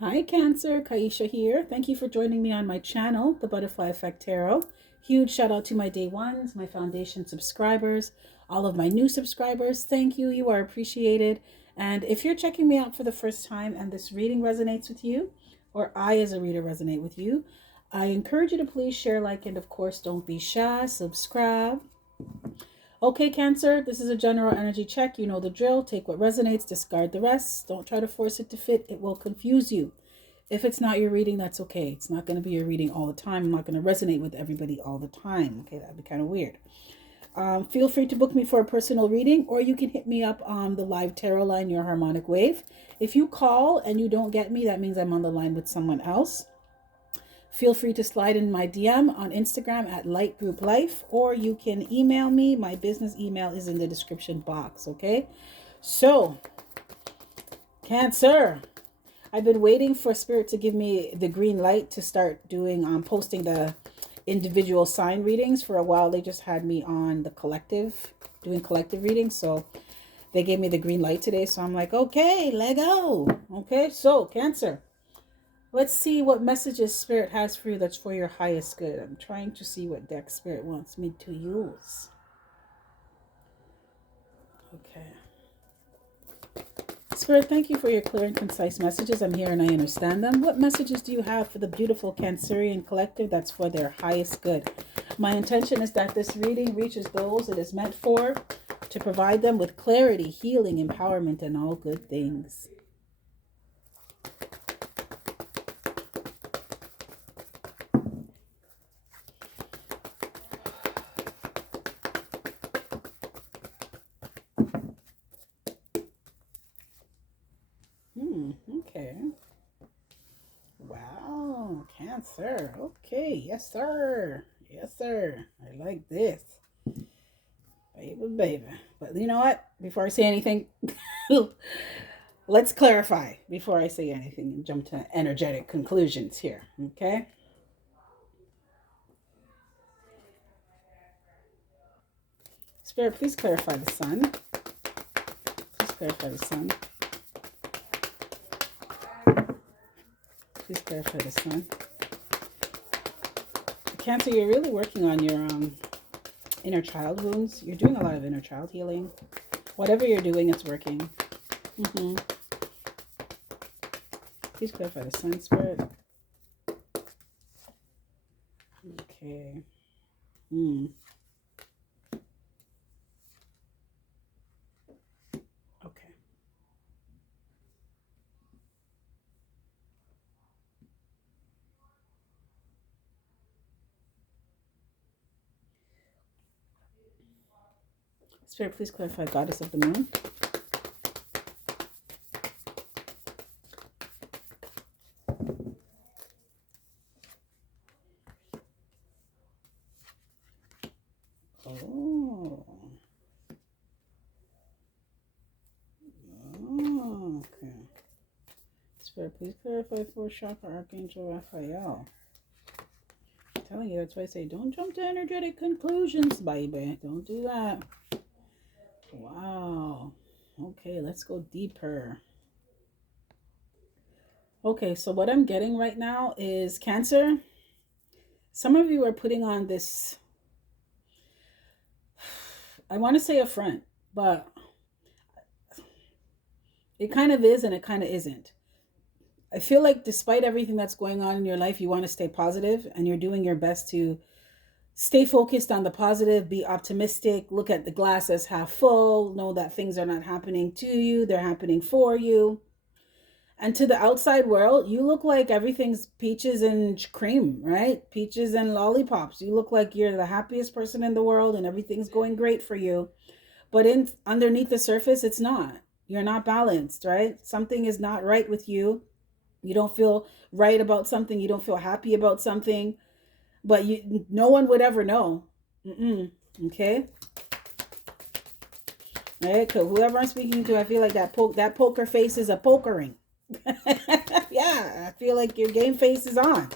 Hi Cancer, Ki-esha here. Thank you for joining me on my channel, The Butterfly Effect Tarot. Huge shout out to my day ones, my foundation subscribers, all of my new subscribers. Thank you, you are appreciated. And if you're checking me out for the first time and this reading resonates with you, or I as a reader resonate with you, I encourage you to please share, like, and of course, don't be shy, subscribe. Okay, Cancer, this is a general energy check. You know the drill. Take what resonates, discard the rest. Don't try to force it to fit. It will confuse you. If it's not your reading, that's okay. It's not going to be your reading all the time. I'm not going to resonate with everybody all the time. Okay, that'd be kind of weird. Feel free to book me for a personal reading, or you can hit me up on the live tarot line, your harmonic wave. If you call and you don't get me, that means I'm on the line with someone else. Feel free to slide in my DM on Instagram at Light Group Life, or you can email me. My business email is in the description box, okay? So, Cancer, I've been waiting for Spirit to give me the green light to start doing, posting the individual sign readings. For a while, they just had me on the collective, doing collective readings. So they gave me the green light today. So I'm like, okay, let go. Okay, so Cancer, let's see what messages Spirit has for you that's for your highest good. I'm trying to see what deck Spirit wants me to use. Okay. Spirit, thank you for your clear and concise messages. I'm here and I understand them. What messages do you have for the beautiful Cancerian collective that's for their highest good? My intention is that this reading reaches those it is meant for, to provide them with clarity, healing, empowerment, and all good things. Okay. Wow, Cancer. Okay, yes, sir. Yes, sir. I like this. Baby. But you know what? Before I say anything, let's clarify before I say anything and jump to energetic conclusions here. Okay? Spirit, please clarify the sun. Please clarify the sun. Please clarify the sun. Cancer, you're really working on your inner child wounds. You're doing a lot of inner child healing. Whatever you're doing, it's working. Please clarify the sun, Spirit. Okay. Okay. Spirit, please clarify Goddess of the Moon. Oh. Oh, okay. Spirit, please clarify for Chakra Archangel Raphael. I'm telling you, that's why I say don't jump to energetic conclusions, baby. Don't do that. Wow. Okay, let's go deeper. Okay, so what I'm getting right now is Cancer. Some of you are putting on this, I want to say a front, but it kind of is and it kind of isn't. I feel like despite everything that's going on in your life, you want to stay positive and you're doing your best to stay focused on the positive, be optimistic, look at the glass as half full, know that things are not happening to you, they're happening for you. And to the outside world, you look like everything's peaches and cream, right? Peaches and lollipops. You look like you're the happiest person in the world and everything's going great for you. But underneath the surface, it's not. You're not balanced, right? Something is not right with you. You don't feel right about something. You don't feel happy about something. But no one would ever know. Okay? Right? Because whoever I'm speaking to, I feel like that poker face is a pokering. Yeah, I feel like your game face is on,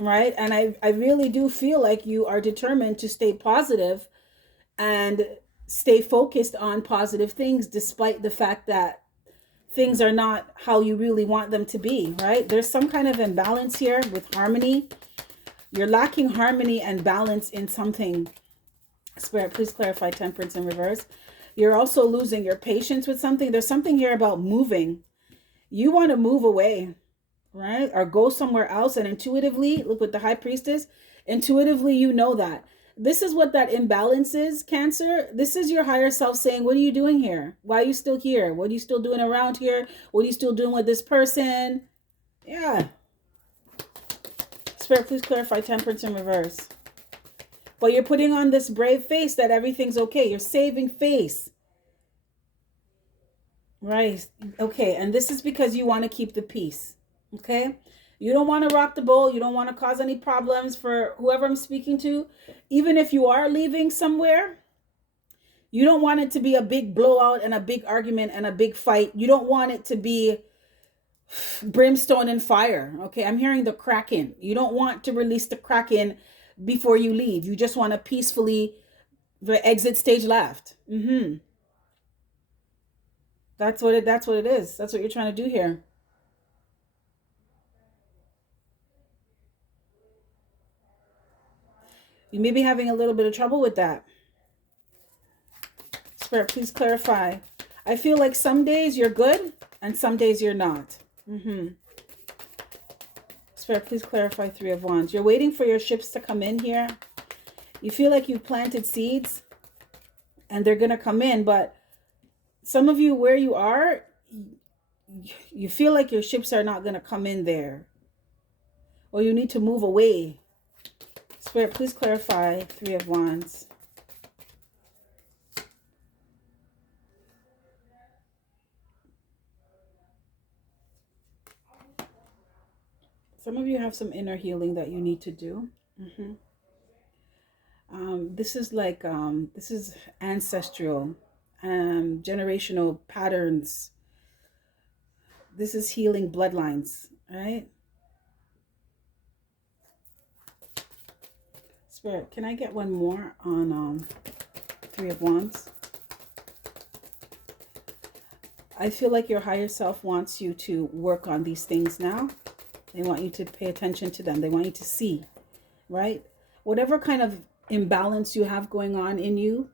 right? And I really do feel like you are determined to stay positive and stay focused on positive things, despite the fact that things are not how you really want them to be, right? There's some kind of imbalance here with harmony. You're lacking harmony and balance in something. Spirit, please clarify temperance in reverse. You're also losing your patience with something. There's something here about moving. You want to move away, right? Or go somewhere else. And intuitively, look with the high priestess, intuitively, you know that. This is what that imbalance is, Cancer. This is your higher self saying, what are you doing here? Why are you still here? What are you still doing around here? What are you still doing with this person? Yeah. Spirit, please clarify temperance in reverse. But you're putting on this brave face that everything's okay. You're saving face. Right. Okay. And this is because you want to keep the peace. Okay. You don't want to rock the boat. You don't want to cause any problems for whoever I'm speaking to. Even if you are leaving somewhere, you don't want it to be a big blowout and a big argument and a big fight. You don't want it to be brimstone and fire. Okay. I'm hearing the kraken. You don't want to release the kraken before you leave. You just want to peacefully the exit stage left. That's what it is. That's what you're trying to do here. You may be having a little bit of trouble with that. Spirit, please clarify. I feel like some days you're good and some days you're not. Spirit, please clarify Three of Wands. You're waiting for your ships to come in here. You feel like you've planted seeds and they're going to come in, but some of you where you are, you feel like your ships are not going to come in there. Or you need to move away. Spirit, please clarify Three of Wands. Some of you have some inner healing that you need to do. This is like, this is ancestral, generational patterns. This is healing bloodlines, right? Spirit, can I get one more on Three of Wands? I feel like your higher self wants you to work on these things now. They want you to pay attention to them. They want you to see, right? Whatever kind of imbalance you have going on in you.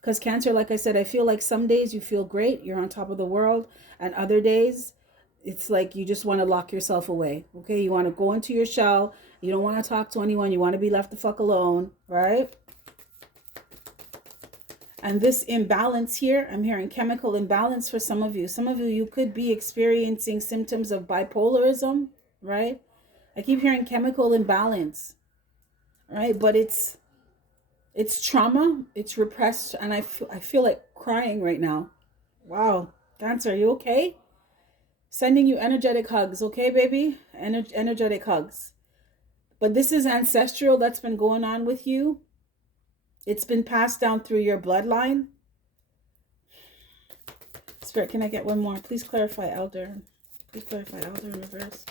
Because Cancer, like I said, I feel like some days you feel great. You're on top of the world. And other days, it's like you just want to lock yourself away. Okay? You want to go into your shell. You don't want to talk to anyone. You want to be left the fuck alone, right? And this imbalance here, I'm hearing chemical imbalance for some of you. Some of you, you could be experiencing symptoms of bipolarism, right? I keep hearing chemical imbalance, right? But it's trauma, it's repressed, and I feel like crying right now. Wow. Cancer, are you okay? Sending you energetic hugs, okay, baby? Energetic hugs. But this is ancestral that's been going on with you. It's been passed down through your bloodline. Spirit, can I get one more? Please clarify Elder. Please clarify Elder in reverse.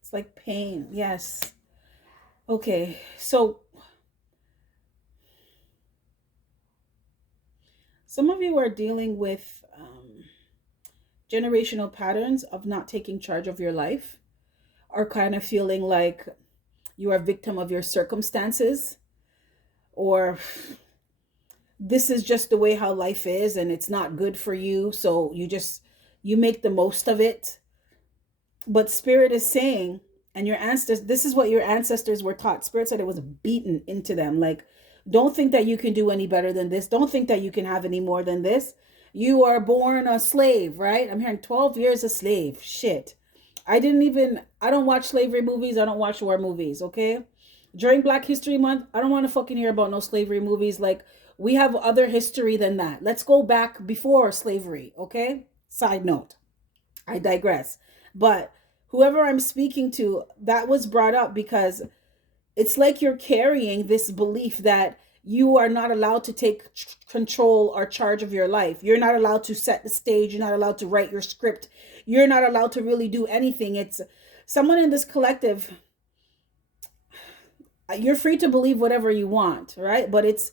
It's like pain. Yes. Okay. So some of you are dealing with generational patterns of not taking charge of your life, or kind of feeling like you are a victim of your circumstances, or this is just the way how life is and it's not good for you, so you make the most of it. But Spirit is saying, and your ancestors, this is what your ancestors were taught. Spirit said it was beaten into them. Like, don't think that you can do any better than this. Don't think that you can have any more than this. You are born a slave, right? I'm hearing 12 years a slave. Shit. I don't watch slavery movies. I don't watch war movies, okay? During Black History Month, I don't want to fucking hear about no slavery movies. Like, we have other history than that. Let's go back before slavery, okay? Side note. I digress. But whoever I'm speaking to, that was brought up because it's like you're carrying this belief that you are not allowed to take control or charge of your life. You're not allowed to set the stage. You're not allowed to write your script. You're not allowed to really do anything. It's someone in this collective. You're free to believe whatever you want, right? But it's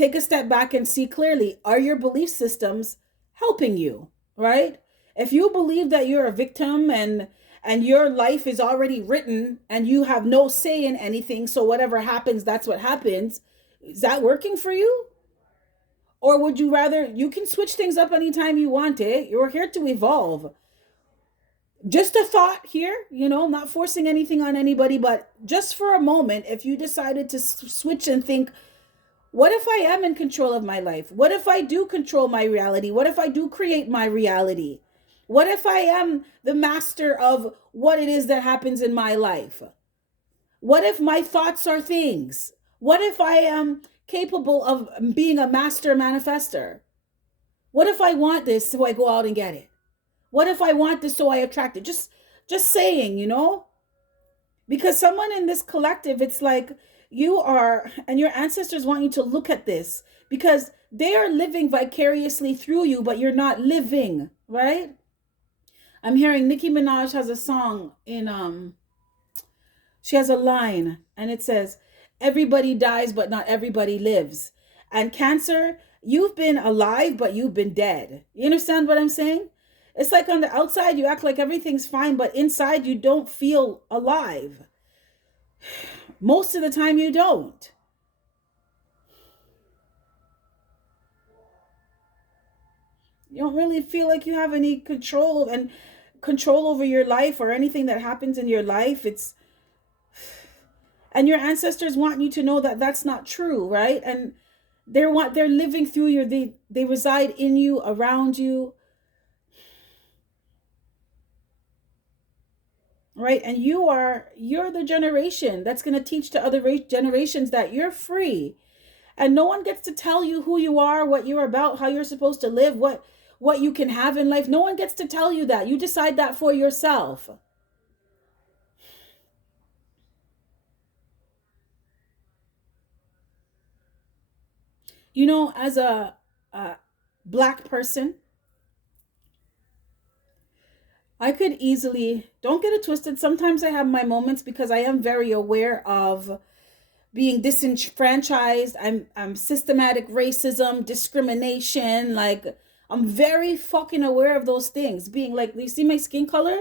take a step back and see clearly, are your belief systems helping you, right? If you believe that you're a victim and your life is already written and you have no say in anything, so whatever happens, that's what happens, is that working for you? Or would you rather, you can switch things up anytime you want it. You're here to evolve. Just a thought here, not forcing anything on anybody, but just for a moment, if you decided to switch and think, what if I am in control of my life? What if I do control my reality? What if I do create my reality? What if I am the master of what it is that happens in my life? What if my thoughts are things? What if I am capable of being a master manifester? What if I want this, so I go out and get it? What if I want this, so I attract it? Just saying, because someone in this collective, it's like you are, and your ancestors want you to look at this because they are living vicariously through you, but you're not living, right? I'm hearing Nicki Minaj has a song she has a line and it says, everybody dies, but not everybody lives. And Cancer, you've been alive, but you've been dead. You understand what I'm saying? It's like on the outside, you act like everything's fine, but inside you don't feel alive. Most of the time you don't. You don't really feel like you have any control over your life or anything that happens in your life. And your ancestors want you to know that that's not true, right? And they're living through you. They reside in you, around you. Right? And you're the generation that's going to teach to other generations that you're free. And no one gets to tell you who you are, what you're about, how you're supposed to live, what you can have in life. No one gets to tell you that. You decide that for yourself. As a Black person, I could easily, don't get it twisted, sometimes I have my moments because I am very aware of being disenfranchised. I'm systematic racism, discrimination, like I'm very fucking aware of those things. Being like, you see my skin color?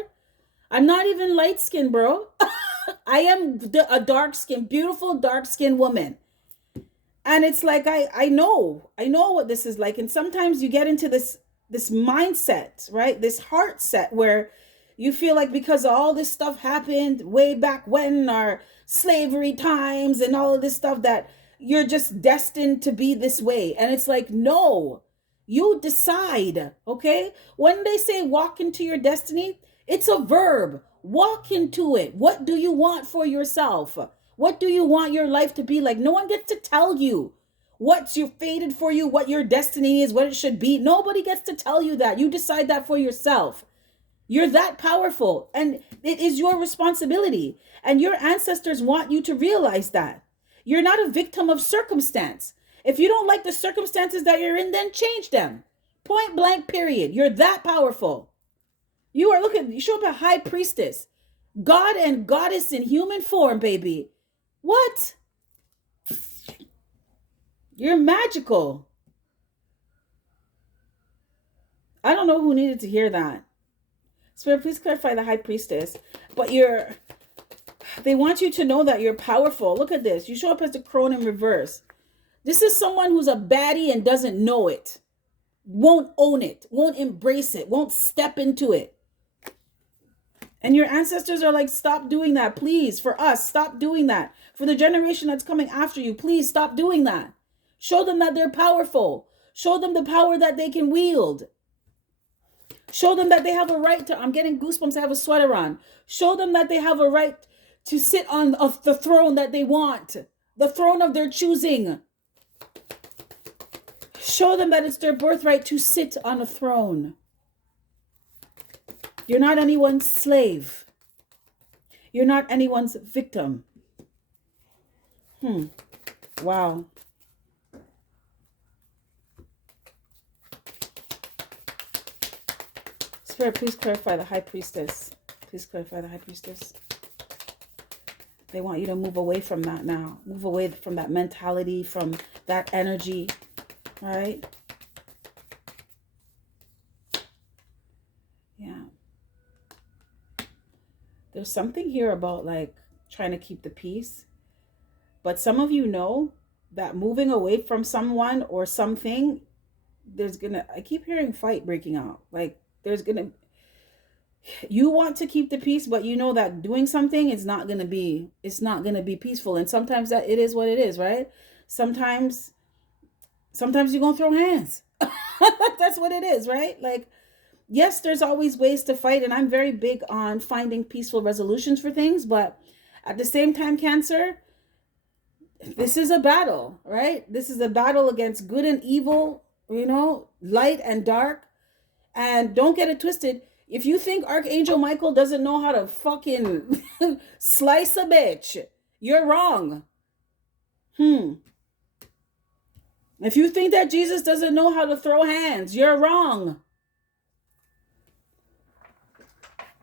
I'm not even light skinned, bro. I am a dark skinned, beautiful dark skinned woman. And it's like I know what this is like. And sometimes you get into this mindset, right? This heart set where you feel like because all this stuff happened way back when, our slavery times and all of this stuff, that you're just destined to be this way. And it's like, no, you decide, okay? When they say walk into your destiny, it's a verb. Walk into it. What do you want for yourself? What do you want your life to be like? No one gets to tell you what's your fated for you, what your destiny is, what it should be. Nobody gets to tell you that. You decide that for yourself. You're that powerful, and it is your responsibility. And your ancestors want you to realize that. You're not a victim of circumstance. If you don't like the circumstances that you're in, then change them. Point blank, period. You're that powerful. You show up a high priestess. God and goddess in human form, baby. What? You're magical. I don't know who needed to hear that. Spirit, please clarify the high priestess. But they want you to know that you're powerful. Look at this. You show up as the crone in reverse. This is someone who's a baddie and doesn't know it. Won't own it. Won't embrace it. Won't step into it. And your ancestors are like, stop doing that. Please, for us, stop doing that. For the generation that's coming after you, please stop doing that. Show them that they're powerful. Show them the power that they can wield. Show them that they have a right to, I'm getting goosebumps, I have a sweater on. Show them that they have a right to sit on the throne that they want. The throne of their choosing. Show them that it's their birthright to sit on a throne. You're not anyone's slave. You're not anyone's victim. Wow. Spirit, please clarify the high priestess. Please clarify the high priestess. They want you to move away from that now. Move away from that mentality, from that energy, right? Yeah. There's something here about like trying to keep the peace. But some of you know that moving away from someone or something, I keep hearing fight breaking out. Like you want to keep the peace, but you know that doing something is not gonna be, it's not gonna be peaceful. And sometimes that it is what it is, right? Sometimes, sometimes you're gonna throw hands. That's what it is, right? Like, yes, there's always ways to fight, and I'm very big on finding peaceful resolutions for things, but at the same time, Cancer, this is a battle, right? This is a battle against good and evil, light and dark. And don't get it twisted. If you think Archangel Michael doesn't know how to fucking slice a bitch, you're wrong. If you think that Jesus doesn't know how to throw hands, you're wrong.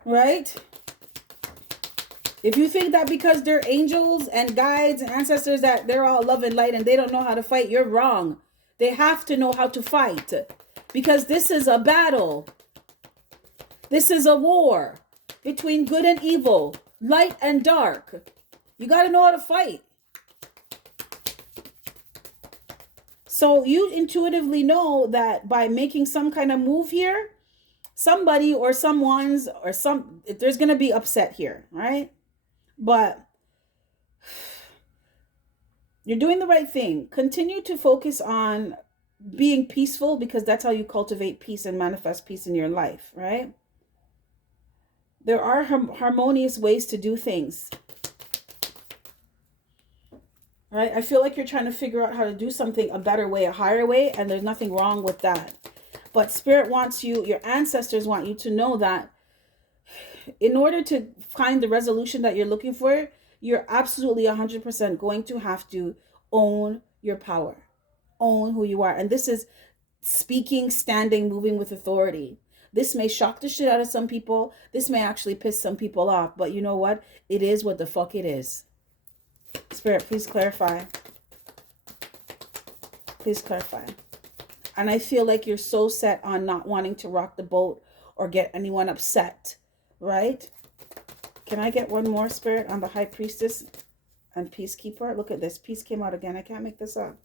Right? If you think that because they're angels and guides and ancestors that they're all love and light and they don't know how to fight, you're wrong. They have to know how to fight because this is a battle. This is a war between good and evil, light and dark. You got to know how to fight. So you intuitively know that by making some kind of move here, somebody or someone's or there's going to be upset here, right? But you're doing the right thing. Continue to focus on being peaceful because that's how you cultivate peace and manifest peace in your life, right? There are harmonious ways to do things, right? I feel like you're trying to figure out how to do something a better way, a higher way, and there's nothing wrong with that. But Spirit wants you, your ancestors want you to know that in order to find the resolution that you're looking for, you're absolutely 100% going to have to own your power, own who you are. And this is speaking, standing, moving with authority. This may shock the shit out of some people. This may actually piss some people off. But you know what? It is what the fuck it is. Spirit, please clarify. Please clarify. And I feel like you're so set on not wanting to rock the boat or get anyone upset, right? Can I get one more, Spirit, on the High Priestess and Peacekeeper? Look at this. Peace came out again. I can't make this up.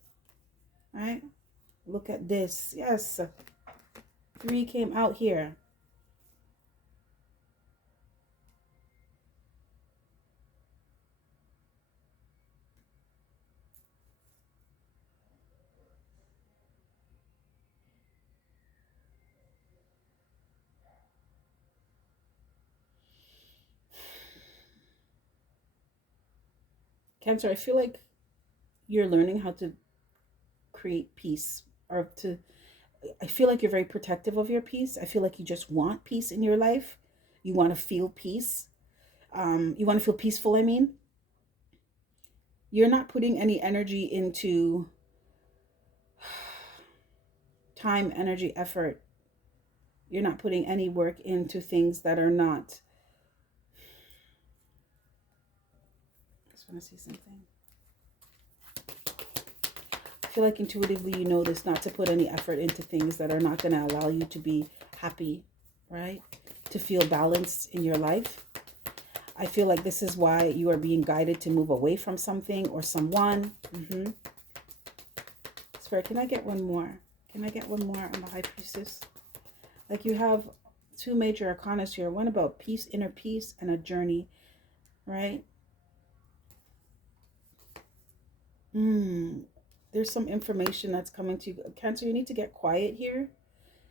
All right? Look at this. Yes. 3 came out here. Cancer, I feel like you're learning how to create peace I feel like you're very protective of your peace. I feel like you just want peace in your life. You want to feel peace. You want to feel peaceful, I mean. You're not putting any energy into time, energy, effort. You're not putting any work into things that are not. I just want to see something. I feel like intuitively you know this, not to put any effort into things that are not going to allow you to be happy, right? To feel balanced in your life. I feel like this is why you are being guided to move away from something or someone. Spirit, can I get one more? Can I get one more on the High Priestess? Like you have 2 major arcanas here. One about peace, inner peace, and a journey, right? There's some information that's coming to you. Cancer, you need to get quiet here.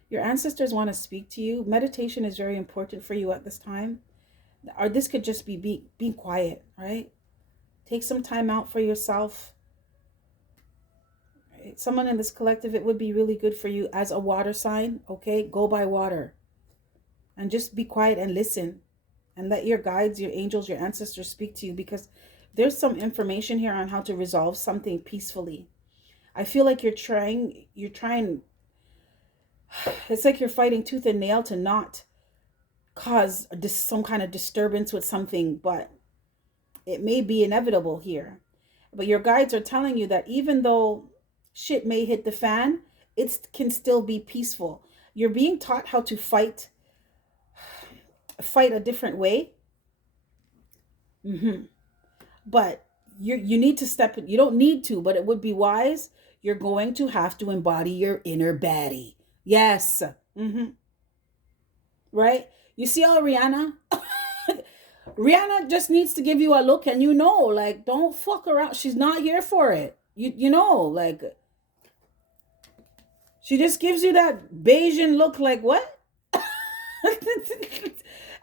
Your ancestors want to speak to you. Meditation is very important for you at this time. Or this could just be being quiet, right? Take some time out for yourself. Right? Someone in this collective, it would be really good for you as a water sign, okay? Go by water. And just be quiet and listen. And let your guides, your angels, your ancestors speak to you because there's some information here on how to resolve something peacefully. I feel like you're trying, it's like you're fighting tooth and nail to not cause some kind of disturbance with something, but it may be inevitable here. But your guides are telling you that even though shit may hit the fan, it can still be peaceful. You're being taught how to fight a different way. Hmm. But you need to step in. You don't need to, but it would be wise. You're going to have to embody your inner baddie. Yes. Hmm. Right? You see how Rihanna? Rihanna just needs to give you a look and like, don't fuck around. She's not here for it. Like, she just gives you that Bayesian look like, what?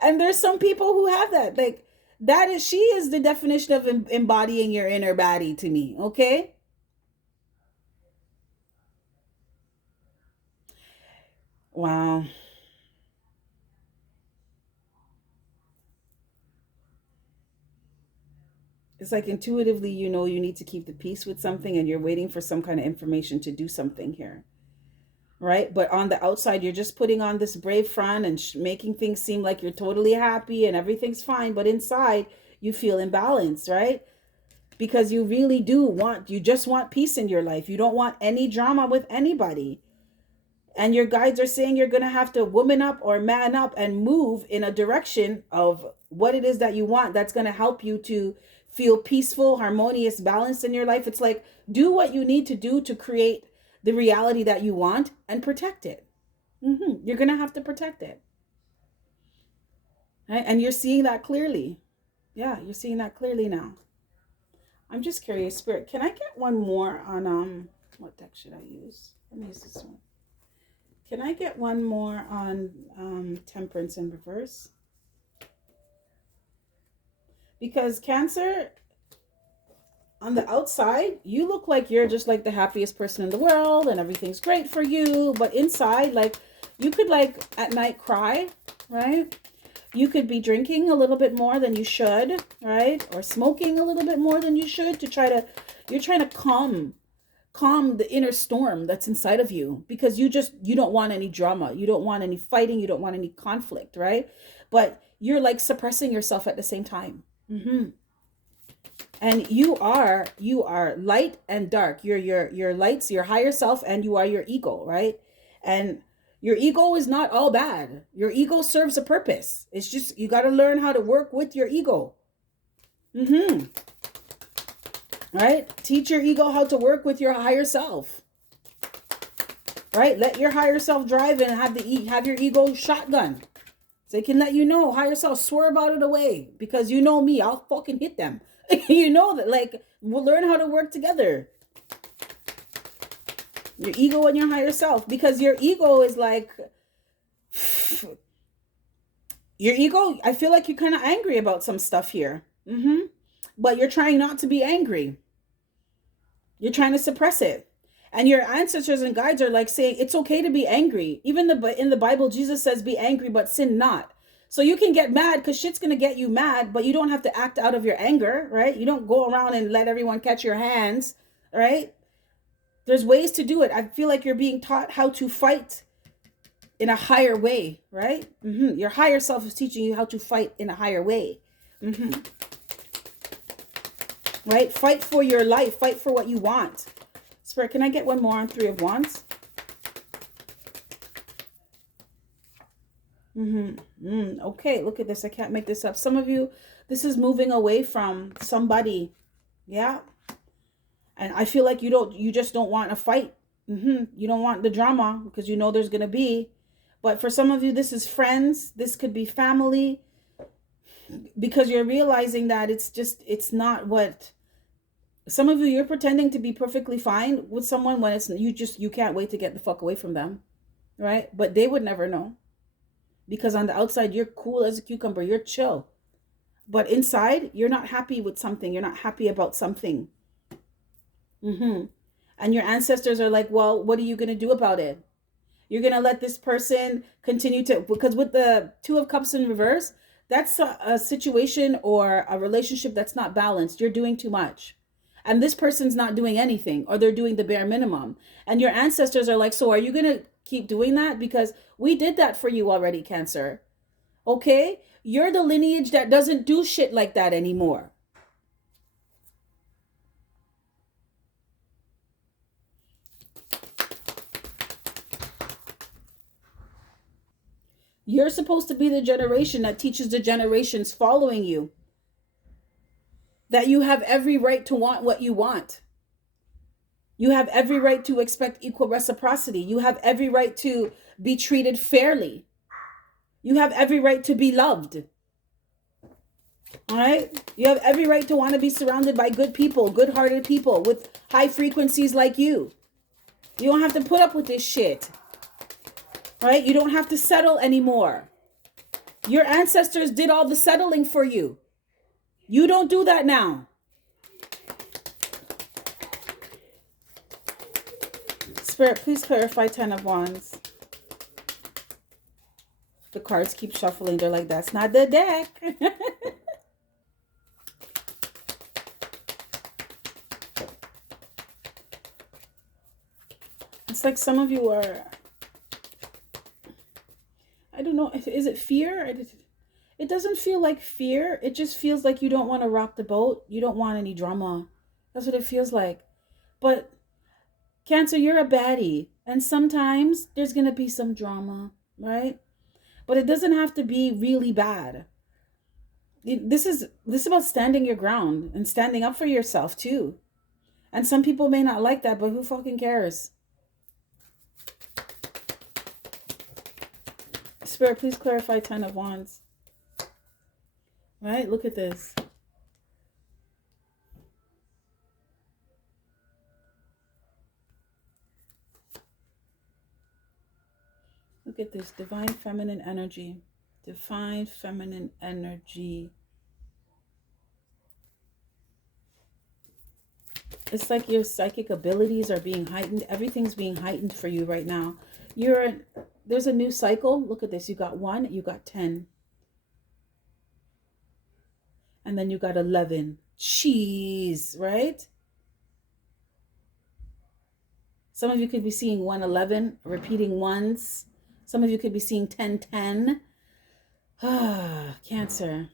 And there's some people who have that. Like, she is the definition of embodying your inner body to me. Okay. Wow. It's like intuitively, you need to keep the peace with something and you're waiting for some kind of information to do something here. Right? But on the outside, you're just putting on this brave front and making things seem like you're totally happy and everything's fine. But inside, you feel imbalanced, right? Because you just want peace in your life. You don't want any drama with anybody. And your guides are saying you're going to have to woman up or man up and move in a direction of what it is that you want that's going to help you to feel peaceful, harmonious, balanced in your life. It's like, do what you need to do to create the reality that you want and protect it. You're going to have to protect it. Right? And you're seeing that clearly. Yeah, you're seeing that clearly now. I'm just curious, Spirit, can I get one more on what deck should I use? Let me use this one. Can I get one more on temperance in reverse? Because Cancer, on the outside, you look like you're just like the happiest person in the world and everything's great for you. But inside, like, you could like at night cry, right? You could be drinking a little bit more than you should, right? Or smoking a little bit more than you should you're trying to calm the inner storm that's inside of you, because you don't want any drama. You don't want any fighting. You don't want any conflict, right? But you're like suppressing yourself at the same time. And you are light and dark. You're your lights, your higher self, and you are your ego, right? And your ego is not all bad. Your ego serves a purpose. It's just you got to learn how to work with your ego. Right? Teach your ego how to work with your higher self. Right? Let your higher self drive and have your ego shotgun. So they can let you know, higher self, swerve out of the way, because you know me, I'll fucking hit them. You know that, like, we'll learn how to work together. Your ego and your higher self, because your ego is like, your ego, I feel like you're kind of angry about some stuff here. But you're trying not to be angry. You're trying to suppress it. And your ancestors and guides are like saying it's okay to be angry. Even in the Bible, Jesus says, be angry, but sin not. So you can get mad because shit's going to get you mad, but you don't have to act out of your anger, right? You don't go around and let everyone catch your hands, right? There's ways to do it. I feel like you're being taught how to fight in a higher way, right? Your higher self is teaching you how to fight in a higher way. Right? Fight for your life. Fight for what you want. Spirit, can I get one more on Three of Wands? Okay, look at this. I can't make this up. Some of you, this is moving away from somebody. Yeah. And I feel like you just don't want a fight. You don't want the drama because you know there's going to be. But for some of you, this is friends. This could be family. Because you're realizing that it's not what... Some of you, you're pretending to be perfectly fine with someone when you can't wait to get the fuck away from them. Right? But they would never know. Because on the outside, you're cool as a cucumber. You're chill. But inside, you're not happy with something. You're not happy about something. And your ancestors are like, well, what are you going to do about it? You're going to let this person continue to... Because with the Two of Cups in reverse, that's a situation or a relationship that's not balanced. You're doing too much. And this person's not doing anything, or they're doing the bare minimum. And your ancestors are like, so are you going to keep doing that? Because we did that for you already, Cancer. Okay? You're the lineage that doesn't do shit like that anymore. You're supposed to be the generation that teaches the generations following you that you have every right to want what you want. You have every right to expect equal reciprocity. You have every right to be treated fairly. You have every right to be loved. All right? You have every right to want to be surrounded by good people, good-hearted people with high frequencies like you. You don't have to put up with this shit. Right? You don't have to settle anymore. Your ancestors did all the settling for you. You don't do that now. Spirit, please clarify 10 of Wands. The cards keep shuffling. They're like, that's not the deck. It's like some of you are, I don't know, is it fear? It doesn't feel like fear. It just feels like you don't want to rock the boat. You don't want any drama. That's what it feels like. But Cancer, you're a baddie. And sometimes there's going to be some drama, right? But it doesn't have to be really bad. This is about standing your ground and standing up for yourself too. And some people may not like that, but who fucking cares? Spirit, please clarify 10 of Wands. Right? Look at this. Look at this. Divine feminine energy. Divine feminine energy. It's like your psychic abilities are being heightened. Everything's being heightened for you right now. There's a new cycle. Look at this. You got 1, you got 10. And then you got 11. Jeez, right? Some of you could be seeing 111, repeating ones. Some of you could be seeing 1010. Cancer.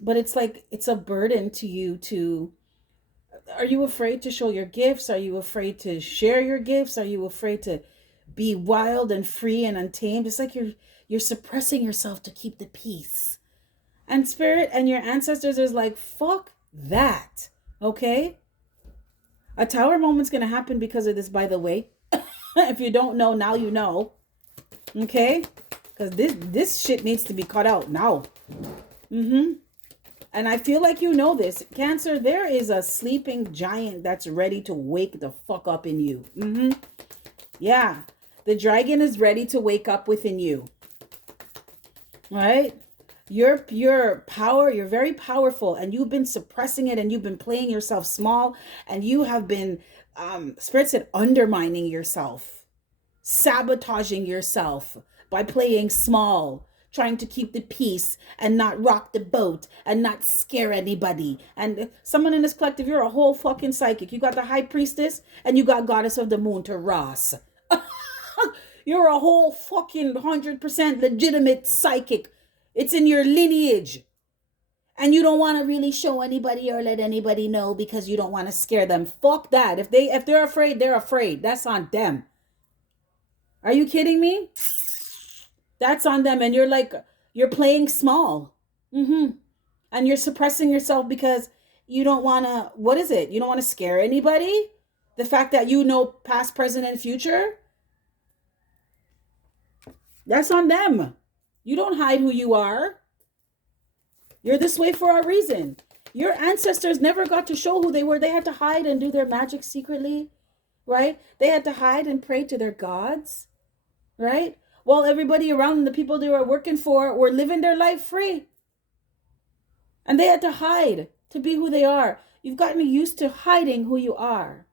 But it's like, it's a burden to you to, are you afraid to show your gifts? Are you afraid to share your gifts? Are you afraid to be wild and free and untamed? It's like you're suppressing yourself to keep the peace. And Spirit and your ancestors is like, fuck that. Okay? A tower moment's going to happen because of this, by the way. If you don't know, now you know. Okay? Because this shit needs to be cut out now. And I feel like you know this. Cancer, there is a sleeping giant that's ready to wake the fuck up in you. Yeah. The dragon is ready to wake up within you. Right? Your power, you're very powerful, and you've been suppressing it, and you've been playing yourself small, and you have been, Spirit said, undermining yourself, sabotaging yourself by playing small, trying to keep the peace and not rock the boat and not scare anybody. And someone in this collective, you're a whole fucking psychic. You got the high priestess and you got goddess of the moon to Ross. You're a whole fucking 100% legitimate psychic. It's in your lineage. And you don't want to really show anybody or let anybody know because you don't want to scare them. Fuck that. If they're afraid, they're afraid. That's on them. Are you kidding me? That's on them. And you're playing small. And you're suppressing yourself because you don't want to, what is it? You don't want to scare anybody? The fact that you know past, present, and future? That's on them. You don't hide who you are. You're this way for a reason. Your ancestors never got to show who they were. They had to hide and do their magic secretly, right? They had to hide and pray to their gods, right? While everybody around them, the people they were working for, were living their life free. And they had to hide to be who they are. You've gotten used to hiding who you are.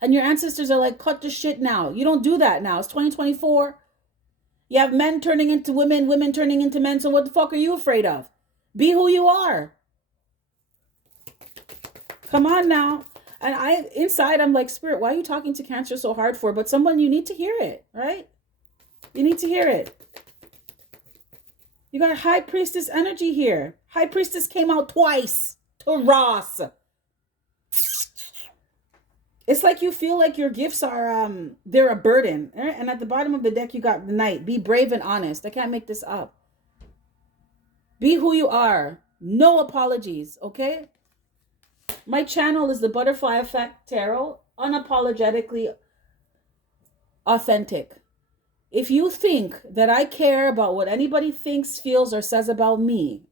And your ancestors are like, cut the shit now. You don't do that now. It's 2024. You have men turning into women, women turning into men. So what the fuck are you afraid of? Be who you are. Come on now. And inside, I'm like, Spirit, why are you talking to Cancer so hard for? But someone, you need to hear it, right? You need to hear it. You got High Priestess energy here. High Priestess came out twice to Ross. It's like you feel like your gifts are they're a burden. And at the bottom of the deck you got the Knight. Be brave and honest. I can't make this up. Be who you are. No apologies, okay? My channel is the Butterfly Effect Tarot, unapologetically authentic. If you think that I care about what anybody thinks, feels, or says about me,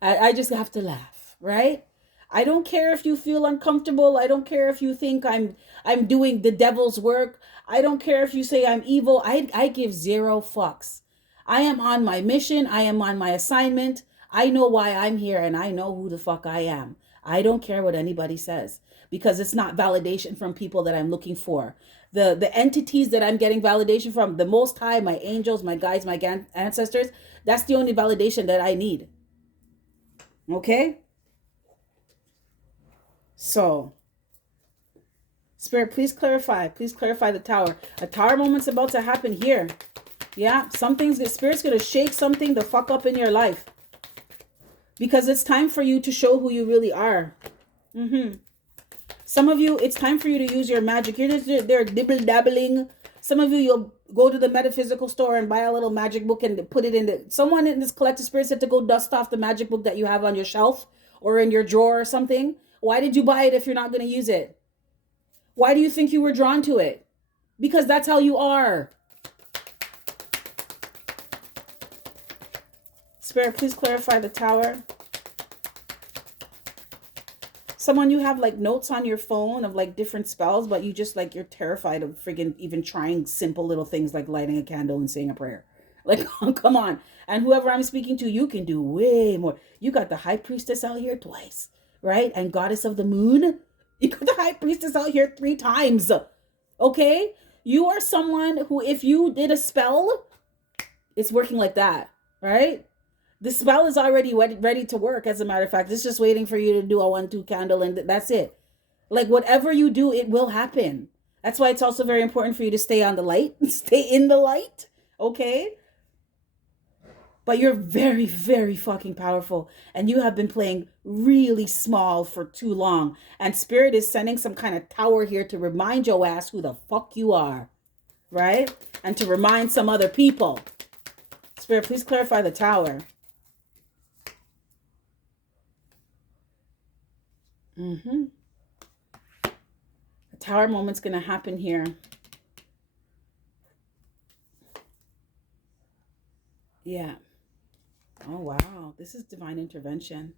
I just have to laugh, right? I don't care if you feel uncomfortable. I don't care if you think I'm doing the devil's work. I don't care if you say I'm evil. I give zero fucks. I am on my mission. I am on my assignment. I know why I'm here and I know who the fuck I am. I don't care what anybody says because it's not validation from people that I'm looking for. The entities that I'm getting validation from, the Most High, my angels, my guides, my ancestors, that's the only validation that I need. Okay? So, Spirit, please clarify. Please clarify the Tower. A Tower moment's about to happen here. Yeah, Spirit's going to shake something the fuck up in your life. Because it's time for you to show who you really are. Some of you, it's time for you to use your magic. You're just there dibble-dabbling. Some of you, you'll go to the metaphysical store and buy a little magic book and put it in the... Someone in this collective spirit said to go dust off the magic book that you have on your shelf or in your drawer or something. Why did you buy it if you're not going to use it? Why do you think you were drawn to it? Because that's how you are. Spirit, please clarify the Tower. Someone, you have like notes on your phone of like different spells, but you just like, you're terrified of friggin' even trying simple little things like lighting a candle and saying a prayer. Like, come on. And whoever I'm speaking to, you can do way more. You got the High Priestess out here twice, right? And Goddess of the Moon. You got the High Priestess out here 3 times. Okay? You are someone who, if you did a spell, it's working like that, right? The spell is already ready to work, as a matter of fact. It's just waiting for you to do a 1-2 candle and that's it. Like, whatever you do, it will happen. That's why it's also very important for you to stay on the light. Stay in the light, okay? But you're very, very fucking powerful. And you have been playing really small for too long. And Spirit is sending some kind of tower here to remind your ass who the fuck you are, right? And to remind some other people. Spirit, please clarify the Tower. A Tower moment's going to happen here. Yeah. Oh, wow. This is divine intervention.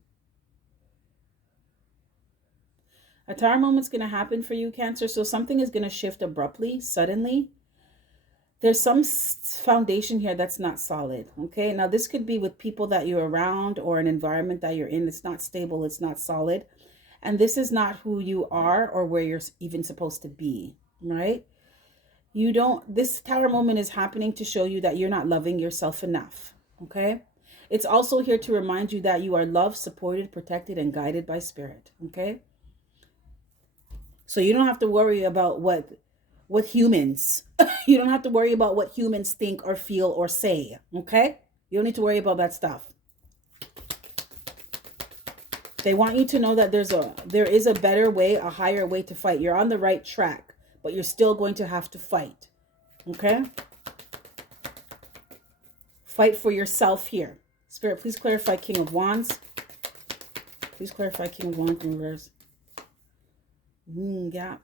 A Tower moment's going to happen for you, Cancer. So something is going to shift abruptly, suddenly. There's some foundation here that's not solid. Okay. Now, this could be with people that you're around or an environment that you're in. It's not stable. It's not solid. And this is not who you are or where you're even supposed to be, right? This Tower moment is happening to show you that you're not loving yourself enough, okay? It's also here to remind you that you are loved, supported, protected, and guided by Spirit, okay? So you don't have to worry about what humans, you don't have to worry about what humans think or feel or say, okay? You don't need to worry about that stuff. They want you to know that there is a better way, a higher way to fight. You're on the right track, but you're still going to have to fight. Okay? Fight for yourself here. Spirit, please clarify King of Wands. Please clarify King of Wands in reverse. Yeah.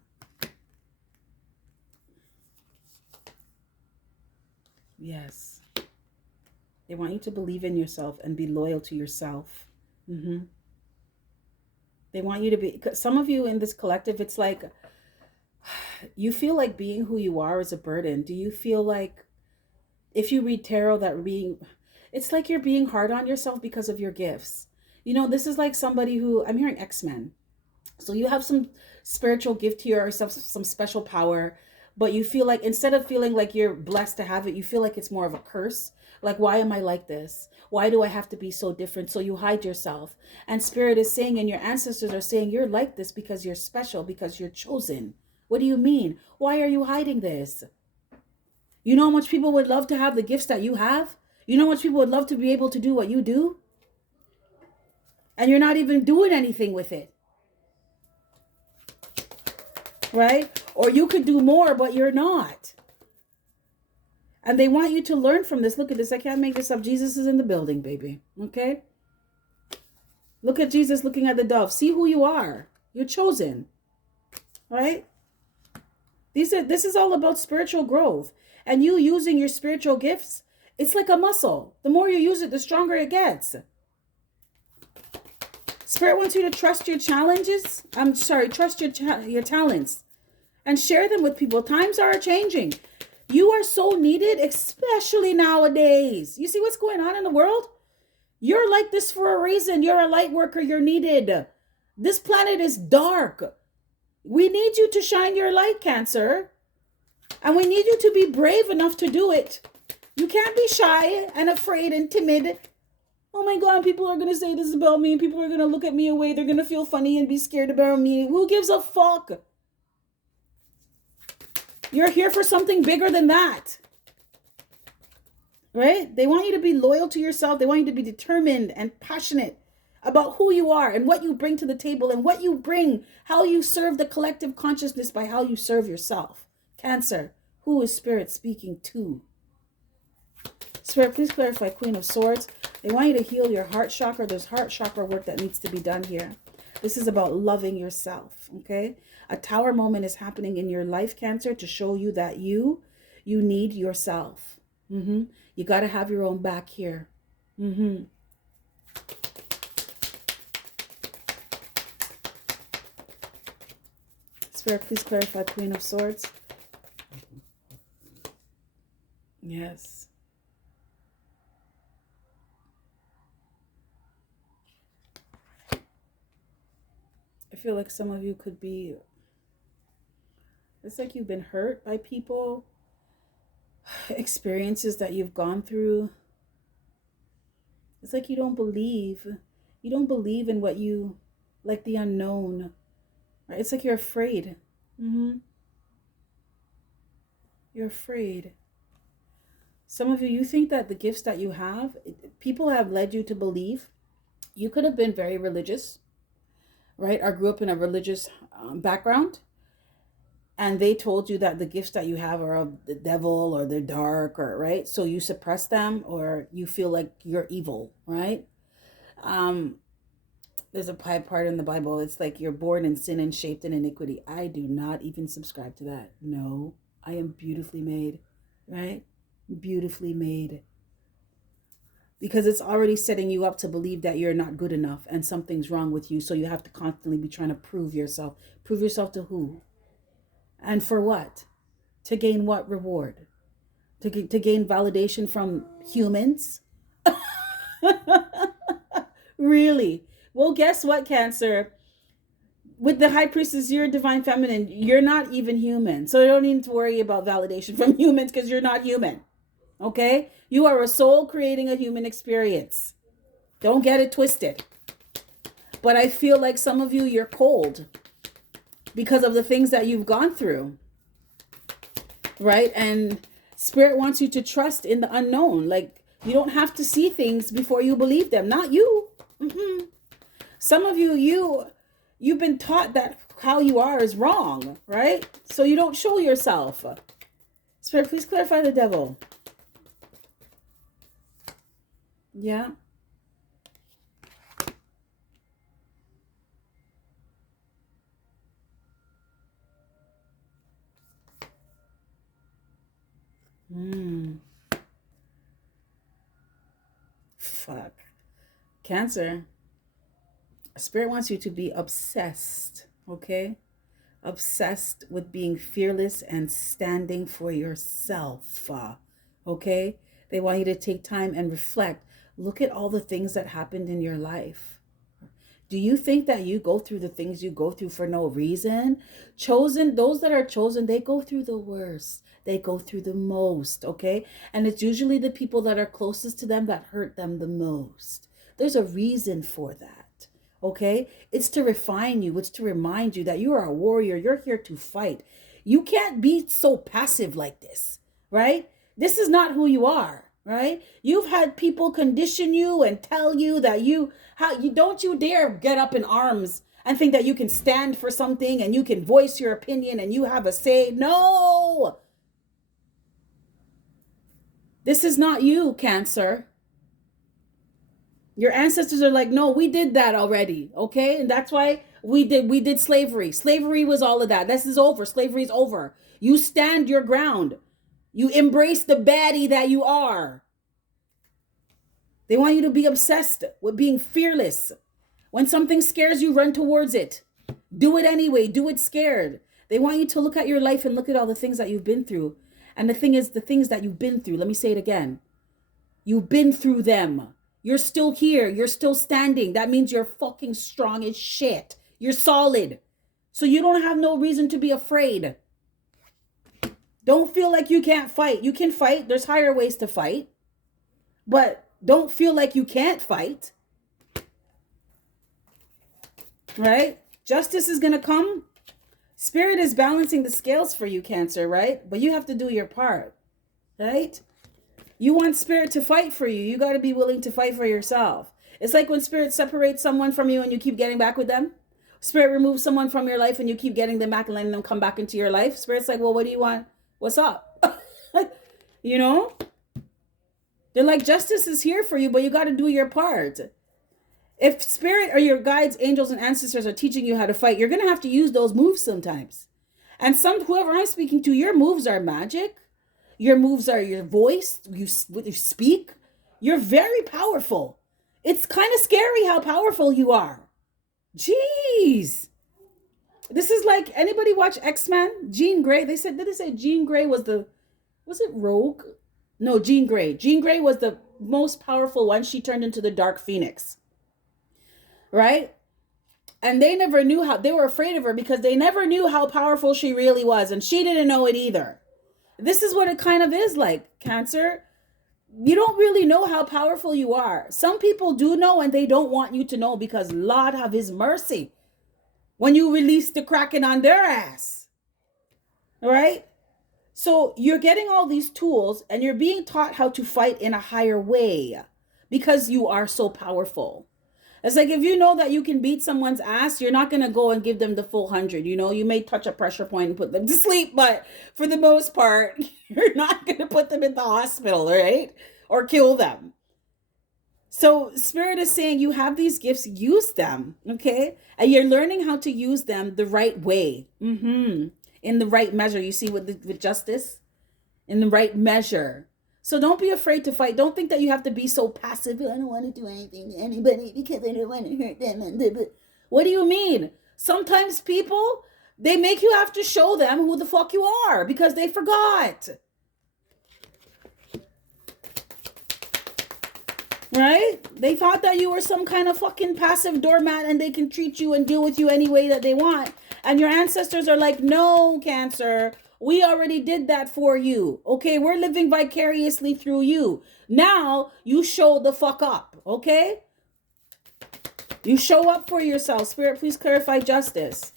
Yes. They want you to believe in yourself and be loyal to yourself. They want you to be, some of you in this collective, it's like, you feel like being who you are is a burden. Do you feel like, if you read tarot, it's like you're being hard on yourself because of your gifts. You know, this is like somebody who, I'm hearing X-Men. So you have some spiritual gift here or some special power, but you feel like, instead of feeling like you're blessed to have it, you feel like it's more of a curse. Like, why am I like this? Why do I have to be so different? So you hide yourself. And Spirit is saying, and your ancestors are saying, you're like this because you're special, because you're chosen. What do you mean? Why are you hiding this? You know how much people would love to have the gifts that you have? You know how much people would love to be able to do what you do? And you're not even doing anything with it. right? Or you could do more, but you're not. And they want you to learn from this. Look at this. I can't make this up. Jesus is in the building, baby. Okay? Look at Jesus looking at the dove. See who you are. You're chosen. Right? This is all about spiritual growth. And you using your spiritual gifts, it's like a muscle. The more you use it, the stronger it gets. Spirit wants you to trust your challenges. Trust your talents. And share them with people. Times are changing. You are so needed, especially nowadays. You see what's going on in the world? You're like this for a reason. You're a light worker. You're needed. This planet is dark. We need you to shine your light, Cancer. And we need you to be brave enough to do it. You can't be shy and afraid and timid. Oh my God, people are going to say this about me. And people are going to look at me away. They're going to feel funny and be scared about me. Who gives a fuck? You're here for something bigger than that. Right? They want you to be loyal to yourself. They want you to be determined and passionate about who you are and what you bring to the table and what you bring, how you serve the collective consciousness by how you serve yourself. Cancer, who is Spirit speaking to? Spirit, please clarify, Queen of Swords. They want you to heal your heart chakra. There's heart chakra work that needs to be done here. This is about loving yourself, okay? A tower moment is happening in your life, Cancer, to show you that you need yourself. You got to have your own back here. Spirit, please clarify, Queen of Swords. Yes. I feel like some of you could be, it's like you've been hurt by people, experiences that you've gone through. It's like you don't believe in what you, like the unknown, right? It's like you're afraid. You're afraid. Some of you think that the gifts that you have, people have led you to believe. You could have been very religious, right? Or grew up in a religious background. And they told you that the gifts that you have are of the devil or they're dark, or right? So you suppress them or you feel like you're evil, right? There's a part in the Bible. It's like you're born in sin and shaped in iniquity. I do not even subscribe to that. No, I am beautifully made, right? Beautifully made. Because it's already setting you up to believe that you're not good enough and something's wrong with you. So you have to constantly be trying to prove yourself. Prove yourself to who? And for what? To gain what reward? To gain validation from humans? Really? Well, guess what, Cancer? With the High Priestess, you're a divine feminine. You're not even human. So you don't need to worry about validation from humans because you're not human. Okay? You are a soul creating a human experience. Don't get it twisted. But I feel like some of you, you're cold because of the things that you've gone through, right? And Spirit wants you to trust in the unknown. Like, you don't have to see things before you believe them. Not you. Some of you, you've been taught that how you are is wrong, right? So you don't show yourself. Spirit, please clarify the devil. Yeah. Fuck. Cancer. Spirit wants you to be obsessed, okay? Obsessed with being fearless and standing for yourself, okay? They want you to take time and reflect. Look at all the things that happened in your life. Do you think that you go through the things you go through for no reason? Those that are chosen, they go through the worst. They go through the most, okay? And it's usually the people that are closest to them that hurt them the most. There's a reason for that, okay? It's to refine you. It's to remind you that you are a warrior. You're here to fight. You can't be so passive like this, right? This is not who you are, right? You've had people condition you and tell you that you don't you dare get up in arms and think that you can stand for something and you can voice your opinion and you have a say. No! This is not you, Cancer. Your ancestors are like, no, we did that already, okay? And that's why we did slavery. Slavery was all of that. This is over. Slavery is over. You stand your ground. You embrace the baddie that you are. They want you to be obsessed with being fearless. When something scares you, run towards it. Do it anyway. Do it scared. They want you to look at your life and look at all the things that you've been through. And the thing is, the things that you've been through, let me say it again. You've been through them. You're still here. You're still standing. That means you're fucking strong as shit. You're solid. So you don't have no reason to be afraid. Don't feel like you can't fight. You can fight. There's higher ways to fight. But don't feel like you can't fight. Right? Justice is going to come. Spirit is balancing the scales for you, Cancer, right? But you have to do your part. Right? You want Spirit to fight for you. You got to be willing to fight for yourself. It's like when Spirit separates someone from you and you keep getting back with them. Spirit removes someone from your life and you keep getting them back and letting them come back into your life. Spirit's like, well, what do you want? What's up? You know? They're like, justice is here for you, but you got to do your part. If Spirit or your guides, angels, and ancestors are teaching you how to fight, you're going to have to use those moves sometimes. And whoever I'm speaking to, your moves are magic. Your moves are your voice. You speak. You're very powerful. It's kind of scary how powerful you are. Jeez. This is like, anybody watch X-Men? Jean Grey. Did they say Jean Grey was it Rogue? No, Jean Grey. Jean Grey was the most powerful one. She turned into the Dark Phoenix. Right? And they never knew they were afraid of her because they never knew how powerful she really was. And she didn't know it either. This is what it kind of is like, Cancer. You don't really know how powerful you are. Some people do know and they don't want you to know because Lord have his mercy when you release the Kraken on their ass. All right? So you're getting all these tools and you're being taught how to fight in a higher way because you are so powerful. It's like if you know that you can beat someone's ass, you're not going to go and give them the full 100. You know, you may touch a pressure point and put them to sleep, but for the most part, you're not going to put them in the hospital, right? Or kill them. So Spirit is saying you have these gifts, use them, okay? And you're learning how to use them the right way. In the right measure. You see with justice? In the right measure. So don't be afraid to fight. Don't think that you have to be so passive. I don't want to do anything to anybody because I don't want to hurt them. What do you mean? Sometimes people, they make you have to show them who the fuck you are because they forgot. Right? They thought that you were some kind of fucking passive doormat and they can treat you and deal with you any way that they want. And your ancestors are like, no, Cancer. We already did that for you. Okay, we're living vicariously through you. Now, you show the fuck up. Okay? You show up for yourself. Spirit, please clarify justice.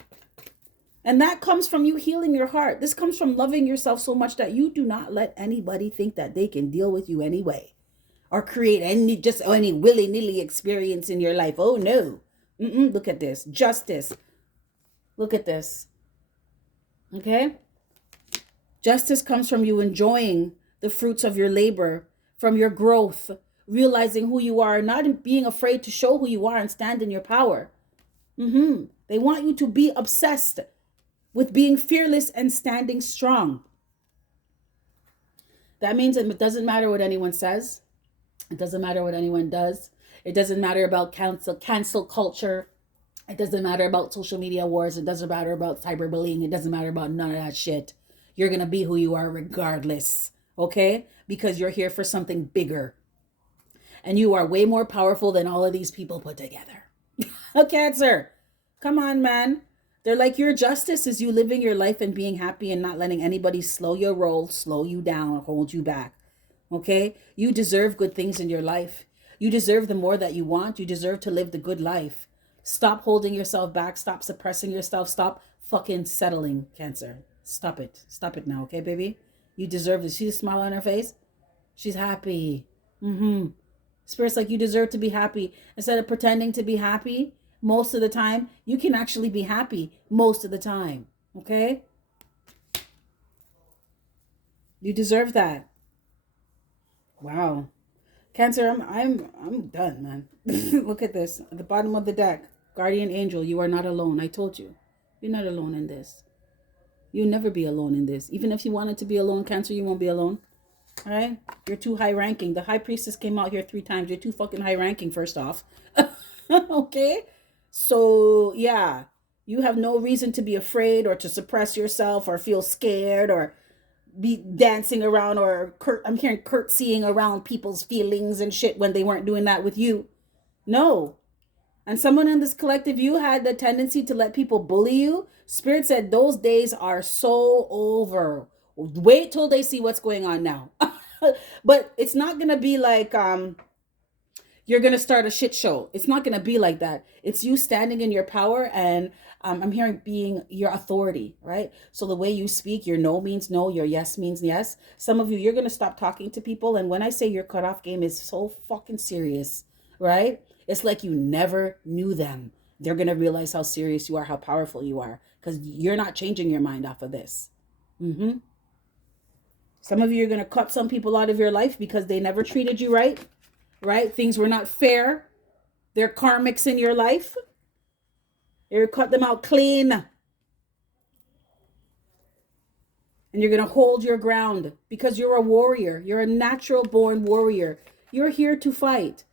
And that comes from you healing your heart. This comes from loving yourself so much that you do not let anybody think that they can deal with you anyway. Or create any willy-nilly experience in your life. Oh, no. Look at this. Justice. Look at this. Okay? Justice comes from you enjoying the fruits of your labor, from your growth, realizing who you are, not being afraid to show who you are and stand in your power. They want you to be obsessed with being fearless and standing strong. That means it doesn't matter what anyone says. It doesn't matter what anyone does. It doesn't matter about cancel culture. It doesn't matter about social media wars. It doesn't matter about cyberbullying. It doesn't matter about none of that shit. You're going to be who you are regardless, okay? Because you're here for something bigger. And you are way more powerful than all of these people put together. Cancer, come on, man. They're like, your justice is you living your life and being happy and not letting anybody slow your roll, slow you down, hold you back, okay? You deserve good things in your life. You deserve the more that you want. You deserve to live the good life. Stop holding yourself back. Stop suppressing yourself. Stop fucking settling, Cancer. Stop it. Stop it now, okay, baby? You deserve this. See the smile on her face? She's happy. Spirit's like, you deserve to be happy. Instead of pretending to be happy, most of the time, you can actually be happy most of the time. Okay? You deserve that. Wow. Cancer, I'm done, man. Look at this. At the bottom of the deck. Guardian angel, you are not alone. I told you. You're not alone in this. You'll never be alone in this. Even if you wanted to be alone, Cancer, you won't be alone. All right? You're too high ranking. The high priestess came out here 3 times. You're too fucking high ranking, first off. Okay? So, yeah. You have no reason to be afraid or to suppress yourself or feel scared or be dancing around or I'm hearing curtsying around people's feelings and shit when they weren't doing that with you. No. And someone in this collective, you had the tendency to let people bully you. Spirit said those days are so over. Wait till they see what's going on now. But it's not going to be like you're going to start a shit show. It's not going to be like that. It's you standing in your power and I'm hearing being your authority, right? So the way you speak, your no means no, your yes means yes. Some of you, you're going to stop talking to people. And when I say your cutoff game is so fucking serious, right? It's like you never knew them. They're going to realize how serious you are, how powerful you are, because you're not changing your mind off of this. Some of you are going to cut some people out of your life because they never treated you right? Things were not fair. They're karmics in your life. You're cut them out clean. And you're going to hold your ground because you're a warrior. You're a natural born warrior. You're here to fight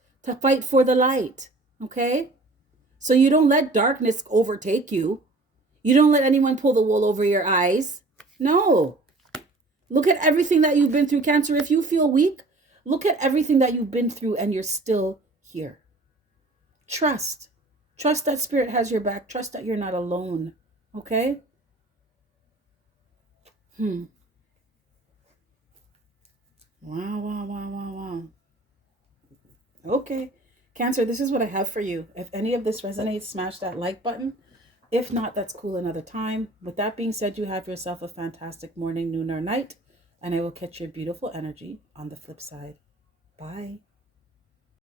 for the light. Okay? So you don't let darkness overtake you. You don't let anyone pull the wool over your eyes. No. Look at everything that you've been through, Cancer. If you feel weak, look at everything that you've been through and you're still here. Trust. Trust that Spirit has your back. Trust that you're not alone. Okay? Wow. Okay. Cancer, this is what I have for you. If any of this resonates, smash that like button. If not, that's cool another time. With that being said, you have yourself a fantastic morning, noon, or night. And I will catch your beautiful energy on the flip side. Bye.